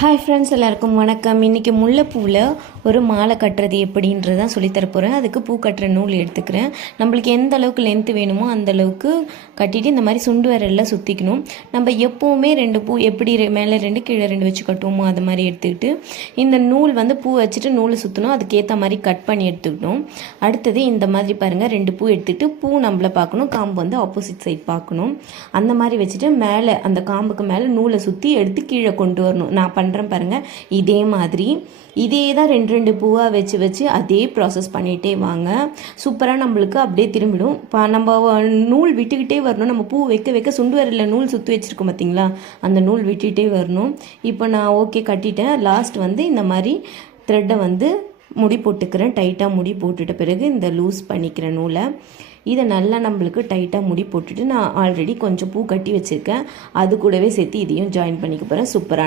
Hi friends, எல்லாருக்கும் வணக்கம். இன்றைக்கி முல்லைப்பூவில் ஒரு மாலை கட்டுறது எப்படின்றதான் சொல்லித்தரப்போகிறேன். அதுக்கு பூ கட்டுற நூல் எடுத்துக்கிறேன். நம்மளுக்கு எந்த அளவுக்கு லென்த்து வேணுமோ அந்த அளவுக்கு கட்டிட்டு இந்த மாதிரி சுண்டு விரலில் சுற்றிக்கணும். நம்ம எப்போவுமே 2 பூ எப்படி மேலே 2 கீழே 2 வச்சு கட்டுவோமோ அது மாதிரி எடுத்துக்கிட்டு இந்த நூல் பூ வச்சுட்டு நூலை சுற்றணும். அதுக்கேற்ற மாதிரி கட் பண்ணி எடுத்துக்கிட்டோம். அடுத்தது இந்த மாதிரி பாருங்கள், 2 பூ எடுத்துகிட்டு பூ நம்மளை பார்க்கணும், காம்பு ஆப்போசிட் சைட் பார்க்கணும். அந்த மாதிரி வச்சுட்டு மேலே அந்த காம்புக்கு மேலே நூலை சுற்றி எடுத்து கீழே கொண்டு வரணும். நான் பண்ணுறேன் பாருங்கள். இதே மாதிரி இதே தான் 2 பூவாக வச்சு அதே ப்ராசஸ் பண்ணிகிட்டே வாங்க. சூப்பராக நம்மளுக்கு அப்படியே திரும்பிடும். இப்போ நம்ம நூல் விட்டுக்கிட்டே வரணும். நம்ம பூ வைக்க சுண்டு வரல நூல் சுற்றி வச்சுருக்கோம் பார்த்தீங்களா, அந்த நூல் விட்டுகிட்டே வரணும். இப்போ நான் ஓகே கட்டிட்டேன். லாஸ்ட் இந்த மாதிரி த்ரெட்டை முடி போட்டுக்கிறேன். டைட்டாக முடி போட்டுட்ட பிறகு இந்த லூஸ் பண்ணிக்கிறேன் நூலை. இதை நல்லா நம்மளுக்கு டைட்டாக முடி போட்டுட்டு நான் ஆல்ரெடி கொஞ்சம் பூ கட்டி வச்சுருக்கேன். அது கூடவே சேர்த்து இதையும் ஜாயின் பண்ணிக்க போகிறேன். சூப்பரான